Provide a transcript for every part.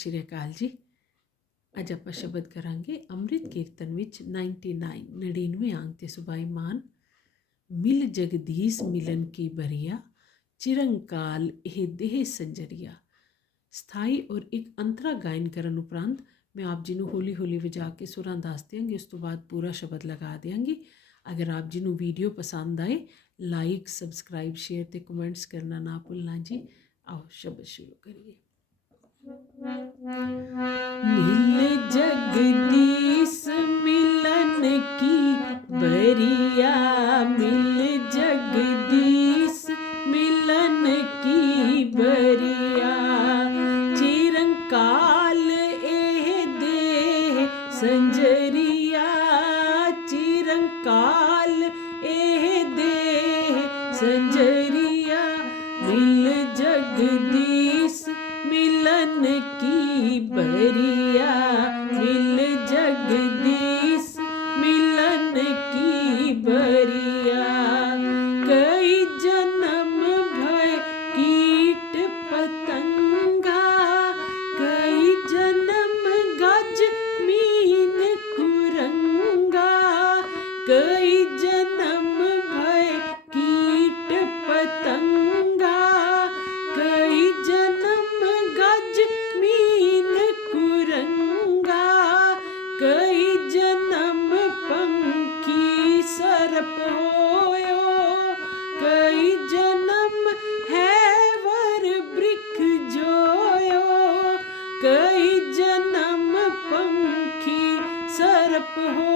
ਸਤਿ ਸ਼੍ਰੀ ਅਕਾਲ ਜੀ। ਅੱਜ ਆਪਾਂ ਸ਼ਬਦ ਕਰਾਂਗੇ ਅੰਮ੍ਰਿਤ ਕੀਰਤਨ ਵਿੱਚ 99 99 ਅੰਕ ਤੇ ਸੁਬਾਈ ਮਾਨ, ਮਿਲ ਜਗਦੀਸ਼ ਮਿਲਨ ਕੀ ਬਰੀਆ, ਚਿਰੰਕਾਲ ਇਹ ਦੇਹ ਸੰਜਰੀਆ। ਸਥਾਈ ਔਰ ਇੱਕ ਅੰਤਰਾ ਗਾਇਨ ਕਰਨ ਉਪਰੰਤ ਮੈਂ ਆਪ ਜੀ ਨੂੰ ਹੌਲੀ ਹੌਲੀ ਵਜਾ ਕੇ ਸੁਰਾਂ ਦੱਸ ਦਿਆਂਗੀ, ਉਸ ਤੋਂ ਬਾਅਦ ਪੂਰਾ ਸ਼ਬਦ ਲਗਾ ਦਿਆਂਗੀ। ਅਗਰ ਆਪ ਜੀ ਨੂੰ ਵੀਡੀਓ ਪਸੰਦ ਆਏ ਲਾਈਕ ਸਬਸਕ੍ਰਾਈਬ ਸ਼ੇਅਰ ਤੇ ਕਮੈਂਟਸ ਕਰਨਾ ਨਾ ਭੁੱਲਣਾ ਜੀ। ਆਓ ਸ਼ਬਦ ਸ਼ੁਰੂ ਕਰੀਏ। मिल जगदीश मिलन की बरिया मिल जगदीश मिलन की बरिया। चिरंकाल ए देह संजरिया जन्म पंखी सरप होयो। कई जन्म है वर बृख जोयो। कई जन्म पंखी सरप होयो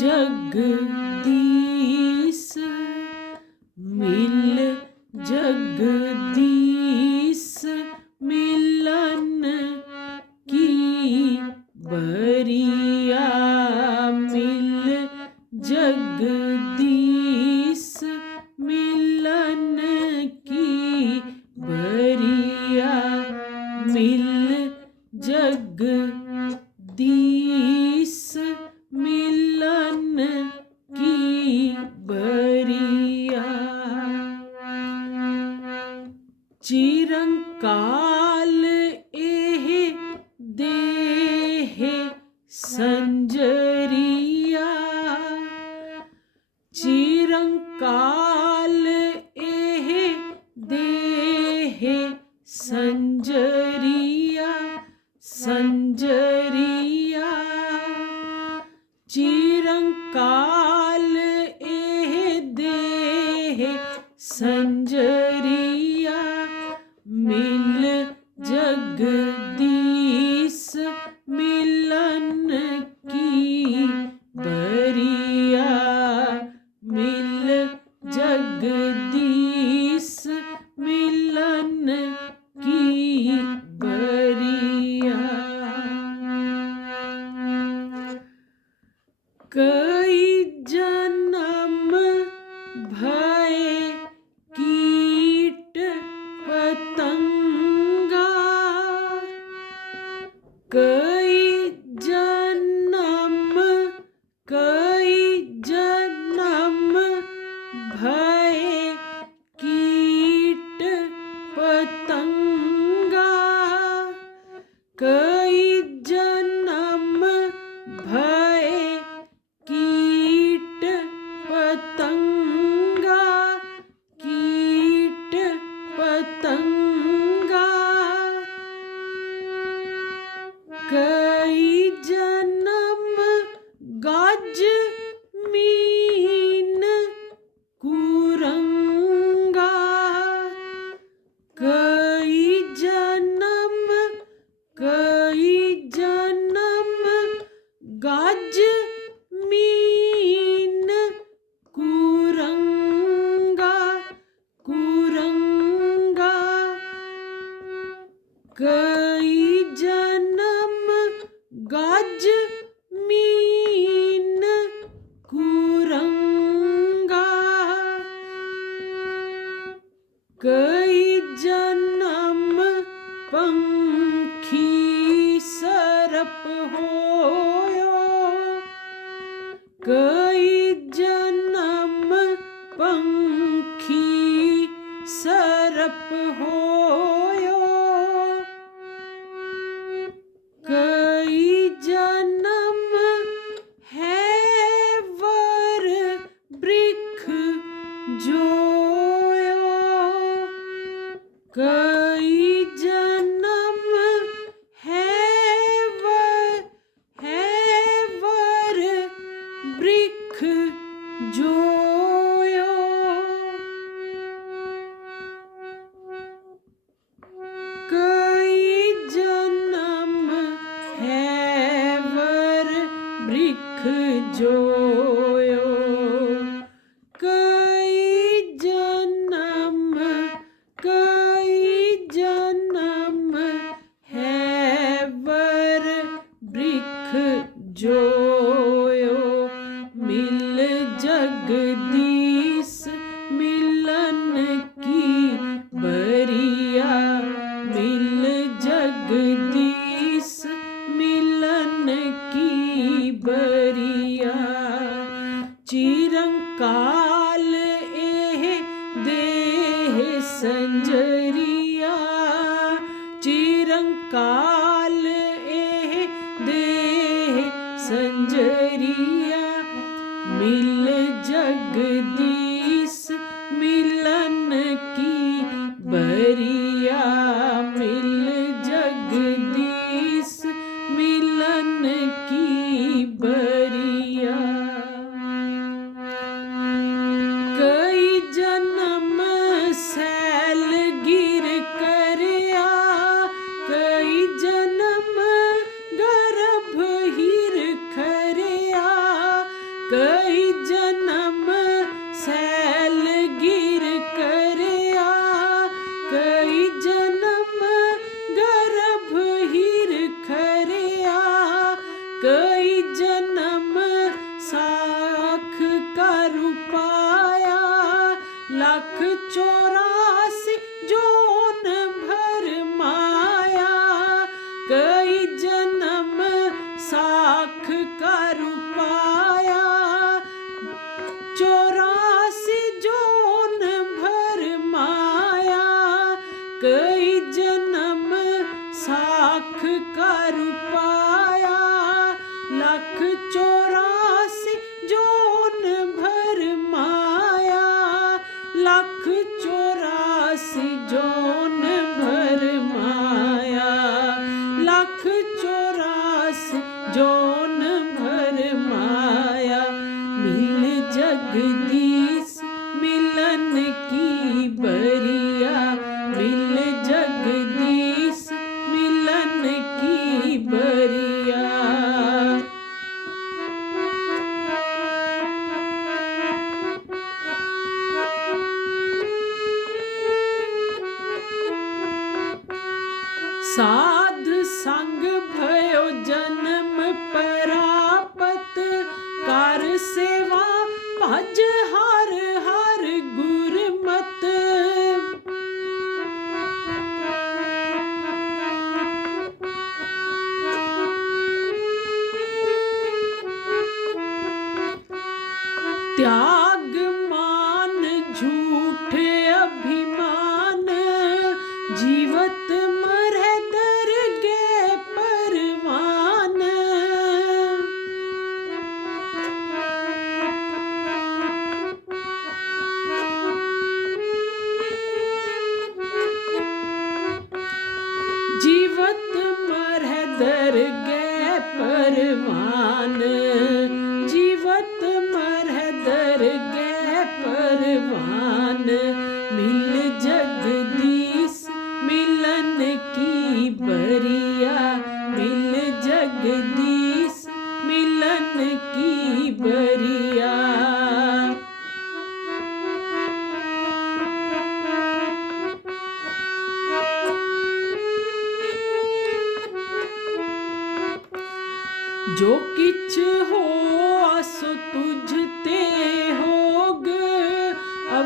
जगदीश मिल जगदीश मिलन की बरिया मिल जगदीश मिलन की बरिया मिल जगदीश। ਚਿਰੰਕਾਲ ਇਹ ਦੇਹ ਸੰਜੇ जो messenger पाया जोन भर माया कई जन्म साख कु पया चौरासी जोन भर माया लाख चौरासी जोन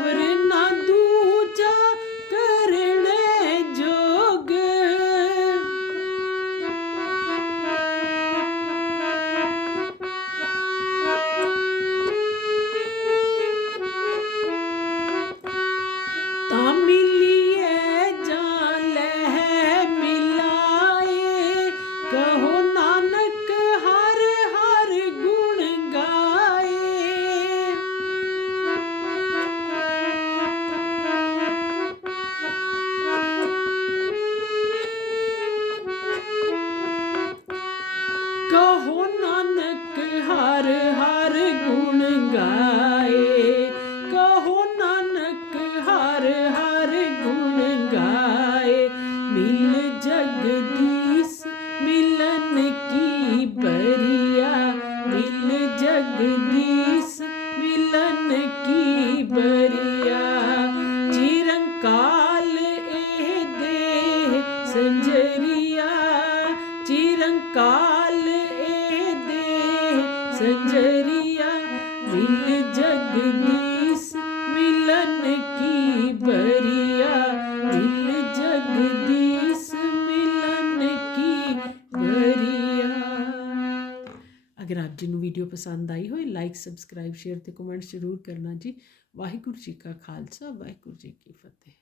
அவர் நான் सजरिया दिल जगदीश, मिलन की बरिया। दिल जगदीश, मिलन की बरिया। अगर आप जिन वीडियो पसंद आई हो, लाइक, सब्सक्राइब, शेयर तो कमेंट ज़रूर करना जी। वाहिगुरु जी का खालसा, वाहिगुरु जी की फतेह।